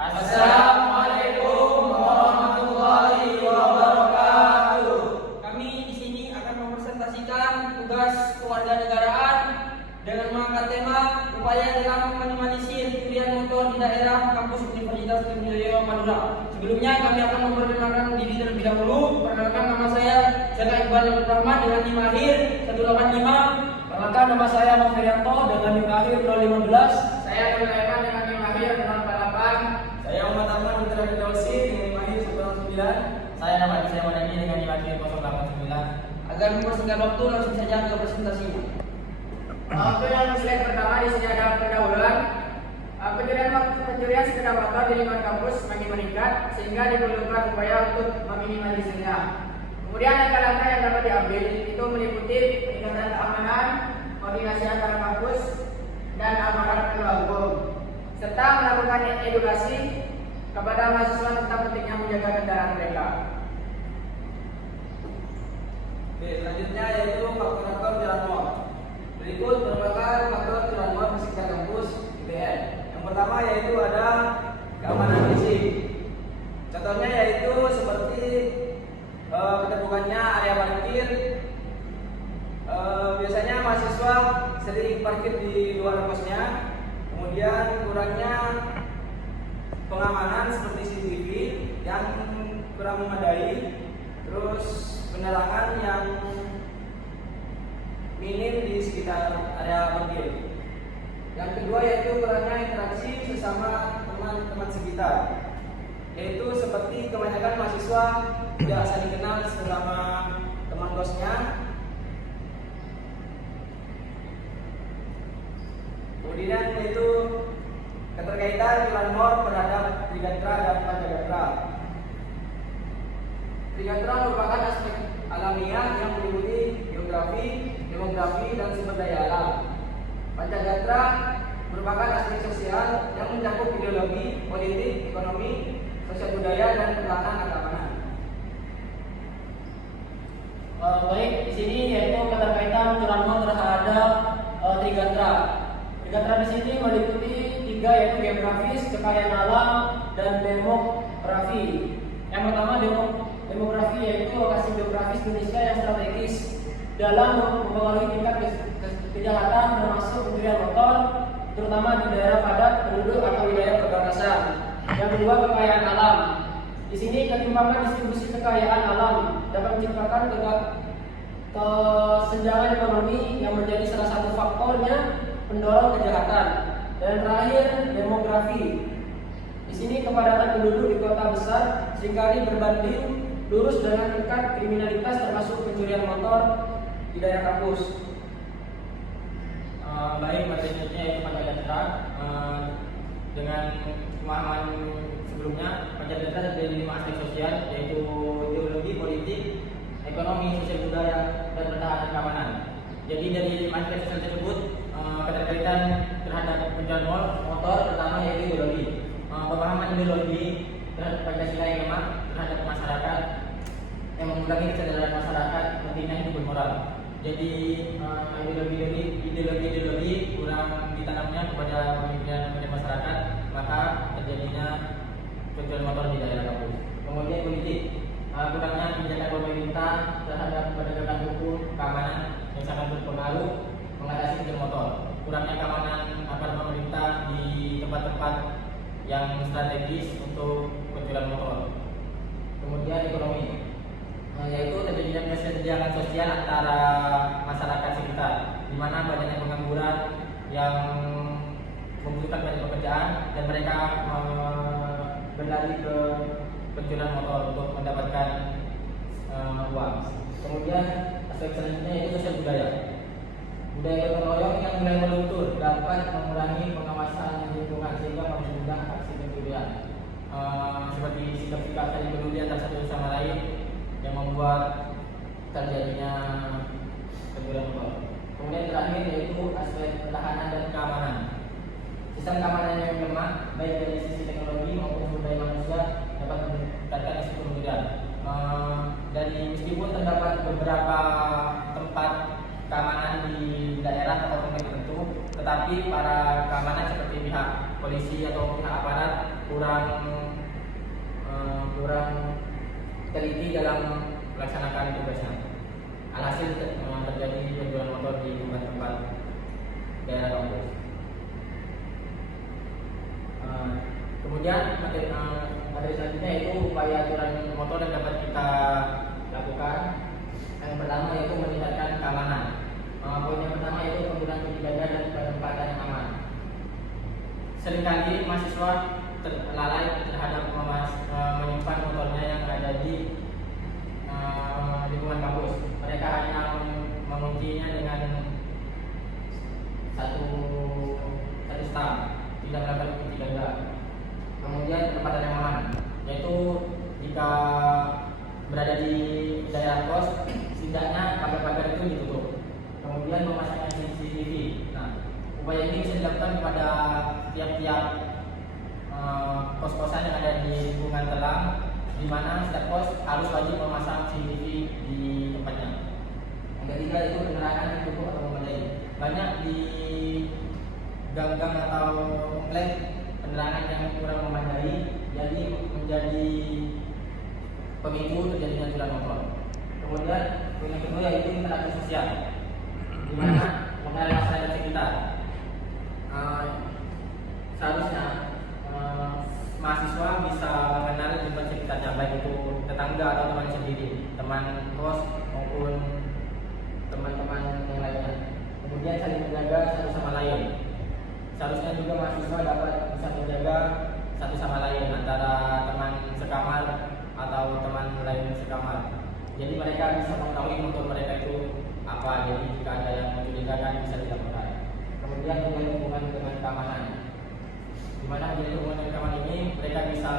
Assalamualaikum warahmatullahi wabarakatuh. Kami di sini akan mempresentasikan tugas kewarganegaraan dengan mengangkat tema upaya dalam meminimalisir pencurian motor di daerah kampus Universitas Trisakti Madura. Sebelumnya kami akan memperkenalkan diri terlebih dahulu. Perkenalkan, nama saya Zaka Iqbal Rahman dengan NIM akhir 185. Perkenalkan, nama saya Novrianto dengan NIM akhir 015. Saya Nuraiman dengan NIM akhir 048. Saya Muhammad Ahmad Putra Fidausi dengan NIM akhir 109. Saya nama saya Madani dengan NIM akhir 089. Agar mempersingkat waktu, langsung saja ke presentasinya. Untuk yang slide pertama di sini ada pendahuluan. Pencurian sepeda motor di lingkungan kampus semakin meningkat sehingga diperlukan upaya untuk meminimalisirnya. Kemudian langkah-langkah yang dapat diambil itu meliputi peningkatan keamanan, koordinasi antara kampus dan aparat penegak hukum, serta melakukan edukasi kepada mahasiswa tentang pentingnya menjaga kendaraan mereka. Oke, selanjutnya yaitu faktor jalan mal. Berikut merupakan faktor jalan mal di sekitar kampus IPN. Yang pertama yaitu ada keamanan fisik. Contohnya yaitu seperti keterbukaannya area parkir. Biasanya mahasiswa sering parkir di luar kampusnya. Kemudian kurangnya pengamanan seperti CCTV yang kurang memadai. Terus penerangan yang minim di sekitar area parkir. Yang kedua yaitu kurangnya interaksi sesama teman-teman sekitar, yaitu seperti kebanyakan mahasiswa tidak saling kenal selama teman kosnya. Kemudian yaitu keterkaitan curanmor terhadap Trigantra dan Panjagatra. Trigantra merupakan aspek alamiah yang meliputi geografi, demografi, dan sumber daya alam. Panjagatra merupakan aspek sosial yang mencakup ideologi, politik, ekonomi, sosial budaya, dan pertahanan keamanan. Baik, di sini yaitu keterkaitan curanmor terhadap Trigantra. Trigantra di sini meliputi tiga, yaitu geografis, kekayaan alam, dan demografi. Yang pertama demografi, yaitu lokasi geografis Indonesia yang strategis dalam mempengaruhi tingkat kejahatan termasuk pencurian motor, terutama di daerah padat penduduk atau wilayah perbatasan. Yang kedua, kekayaan alam. Di sini ketimpangan distribusi kekayaan alam dapat menciptakan kesenjangan ekonomi yang menjadi salah satu faktornya pendorong kejahatan. Dan terakhir, demografi. Di sini kepadatan penduduk di kota besar seringkali berbanding lurus dengan tingkat kriminalitas termasuk pencurian motor di daerah kampus. Baik, materi selanjutnya yaitu Panjagatra. Dengan pemahaman sebelumnya, Panjagatra terdiri dari 5 aspek sosial, yaitu ideologi, politik, ekonomi, sosial budaya, dan pertahanan keamanan. Jadi dari 5 aspek sosial tersebut, keterkaitan terhadap pencurian motor pertama yaitu ideologi. Pemahaman ideologi terhadap Pancasila yang lemah terhadap masyarakat yang mengurangi kesadaran masyarakat pentingnya hidup bermoral. Jadi ideologi kurang ditanamnya kepada pemikiran masyarakat, maka terjadinya pencurian motor di daerah kampus. Kemudian politik, kurangnya kebijakan pemerintah terhadap penegakan hukum keamanan yang sangat berpengaruh mengatasi pencurian motor. Kurangnya keamanan aparat pemerintah di tempat-tempat yang strategis untuk pencurian motor. Kemudian ekonomi, yaitu terjadinya kesenjangan sosial antara masyarakat sekitar, di mana banyaknya pengangguran yang membutuhkan banyak pekerjaan dan mereka berlari ke pencurian motor untuk mendapatkan uang. Kemudian aspek selanjutnya yaitu sosial budaya. Budaya gotong royong yang mulai meluntur dapat mengurangi pengawasan lingkungan sehingga mempermudah aksi pencurian. Seperti sikap-sikap saling peduli antara satu sama lain yang membuat terjadinya pencurian motor. Kemudian terakhir yaitu aspek pertahanan dan keamanan. Sistem keamanan yang lemah baik dari sisi teknologi maupun sumber daya manusia dapat meningkatkan risiko pencurian. Dan meskipun terdapat beberapa tempat keamanan di daerah atau tempat tertentu, tetapi para keamanan seperti pihak polisi atau pihak aparat kurang kurang teliti dalam melaksanakan tugasnya. Alhasil terjadi penjualan motor di tempat-tempat daerah kampus. Kemudian materi selanjutnya yaitu upaya aturan motor yang dapat kita lakukan. Yang pertama yaitu meningkatkan keamanan. Poin yang pertama yaitu penggunaan penjaga dan penempatan yang aman. Seringkali mahasiswa lalai terhadap menyimpan motornya yang ada di lingkungan kampus. Mereka hanya menguncinya dengan satu stang, tidak melakukan kunci ganda. Kemudian penempatan yang aman, yaitu jika berada di daerah kos, setidaknya pagar-pagar itu ditutup. Kemudian memasangkan CCTV. Nah, upaya ini bisa dilakukan kepada tiap-tiap kos-kosan yang ada di lingkungan Telang, di mana setiap kos harus wajib memasang CCTV di tempatnya. Yang ketiga itu penerangan yang cukup atau memadai. Banyak di gang-gang atau komplek penerangan yang kurang memadai, jadi menjadi pemicu terjadinya curian motor. Kemudian yang kedua yaitu interaksi sosial, di mana mengenal masyarakat sekitar. Seharusnya mahasiswa bisa mengenal lingkungan sekitarnya, baik itu tetangga atau teman sendiri, teman kos maupun teman-teman yang lainnya. Kemudian saling menjaga satu sama lain. Seharusnya juga mahasiswa dapat bisa menjaga satu sama lain antara teman sekamar atau teman lain sekamar. Jadi mereka bisa mengetahui motor mereka itu apa. Jadi jika ada yang mencurigakan bisa dilaporkan. Kemudian menjalin hubungan dengan keamanan, di mana menjalin hubungan dengan keamanan ini mereka bisa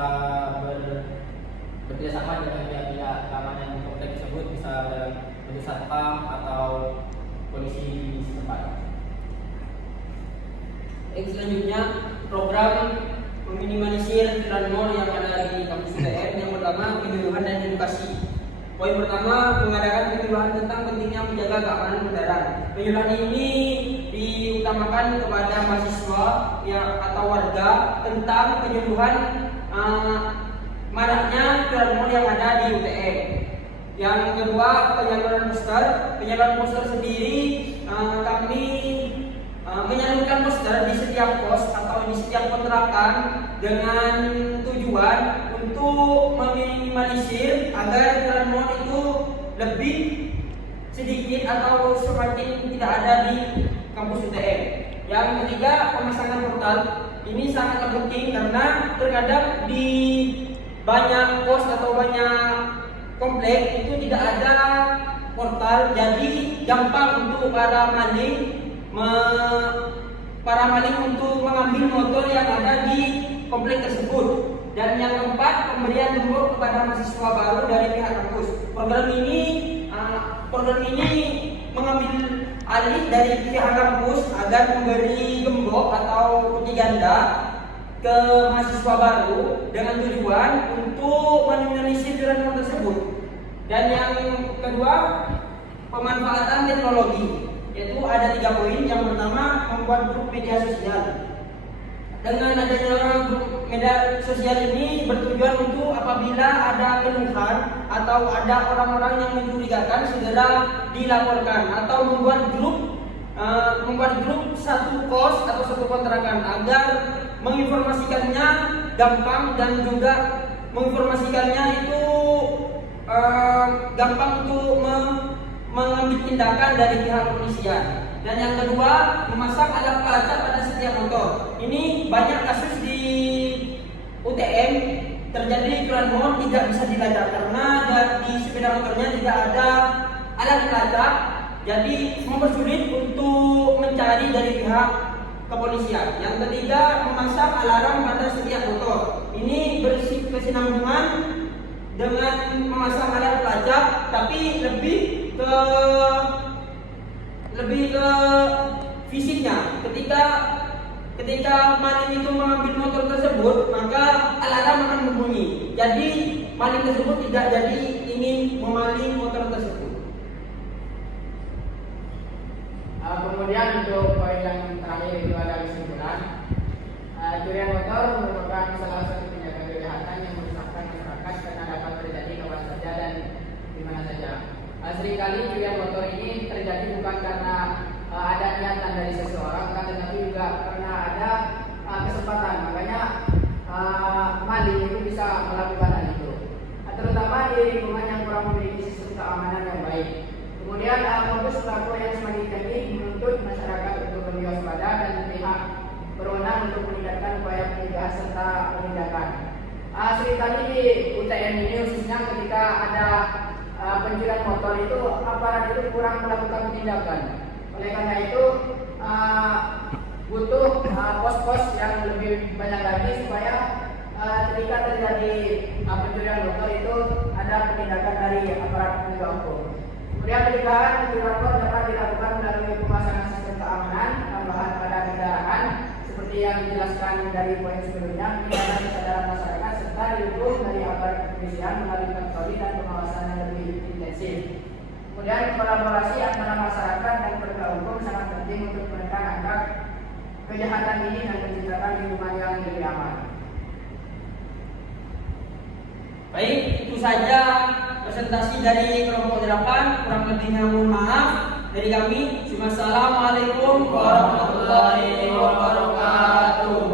bekerjasama dengan pihak-pihak keamanan di komplek tersebut, bisa bentuk satpam atau polisi setempat. Selanjutnya program meminimalisir curian yang ada di kampus UTM. Yang pertama penyuluhan dan edukasi. Poin pertama mengadakan penyuluhan tentang pentingnya menjaga keamanan kendaraan. Penyuluhan ini diutamakan kepada mahasiswa atau warga tentang penyuluhan maraknya curian yang ada di UTM. Yang kedua penyaluran poster. Penyaluran poster sendiri kami menyalurkan poster di setiap kos atau di setiap kontrakan dengan tujuan untuk meminimalisir agar curian itu lebih sedikit atau semakin tidak ada di kampus UTM. Yang ketiga pemasangan portal. Ini sangat penting karena terkadang di banyak kos atau banyak komplek itu tidak ada portal, jadi gampang untuk para maling untuk mengambil motor yang ada di komplek tersebut. Dan yang keempat pemberian gembok kepada mahasiswa baru dari pihak kampus. Program ini mengambil alih dari pihak kampus agar memberi gembok atau kunci ganda ke mahasiswa baru dengan tujuan untuk meminimalisir curian tersebut. Dan yang kedua pemanfaatan teknologi, yaitu ada 3 poin. Yang pertama membuat grup media sosial. Dengan adanya grup media sosial ini bertujuan untuk apabila ada keluhan atau ada orang-orang yang mencurigakan segera dilaporkan, atau membuat grup satu kos atau satu kontrakan agar menginformasikannya gampang dan juga menginformasikannya itu gampang untuk mengambil tindakan dari pihak kepolisian. Dan yang kedua memasang alat pelacak pada setiap motor. Ini banyak kasus di UTM terjadi curian tidak bisa dilacak karena di sepeda motornya tidak ada alat pelacak, jadi mempersulit untuk mencari dari pihak kepolisian. Yang ketiga memasang alarm pada setiap motor. Ini berkesinambungan dengan memasang alat pelacak, tapi lebih ke fisiknya. Ketika maling itu mengambil motor tersebut, maka alarm akan berbunyi. Jadi maling tersebut tidak jadi ingin memaling motor tersebut. Kemudian untuk poin yang terakhir itu ada kesimpulan. Curian motor merupakan salah satu tindakan keamanan yang baik. Kemudian modus pelaku yang semakin tinggi menuntut masyarakat untuk lebih waspada dan pihak berwenang untuk meningkatkan upaya pencegahan serta penindakan. Seringkali di UTM ini khususnya ketika ada pencurian motor itu aparat itu kurang melakukan penindakan. Oleh karena itu butuh pos-pos yang lebih banyak lagi supaya ketika terjadi pencurian motor itu ada penindakan dari aparat penegak hukum. Kemudian pencegahan pencurian motor dapat dilakukan melalui pemasangan sistem keamanan tambahan pada kendaraan seperti yang dijelaskan dari poin sebelumnya, meningkatkan kesadaran masyarakat serta didukung dari aparat kepolisian melalui patroli dan pengawasan yang lebih intensif. Kemudian kolaborasi antara masyarakat dan penegak hukum sangat penting untuk menekan angka kejahatan ini dan menciptakan lingkungan yang lebih aman. Baik, itu saja presentasi dari kelompok 8. Kurang lebihnya mohon maaf dari kami. Wassalamualaikum warahmatullahi wabarakatuh.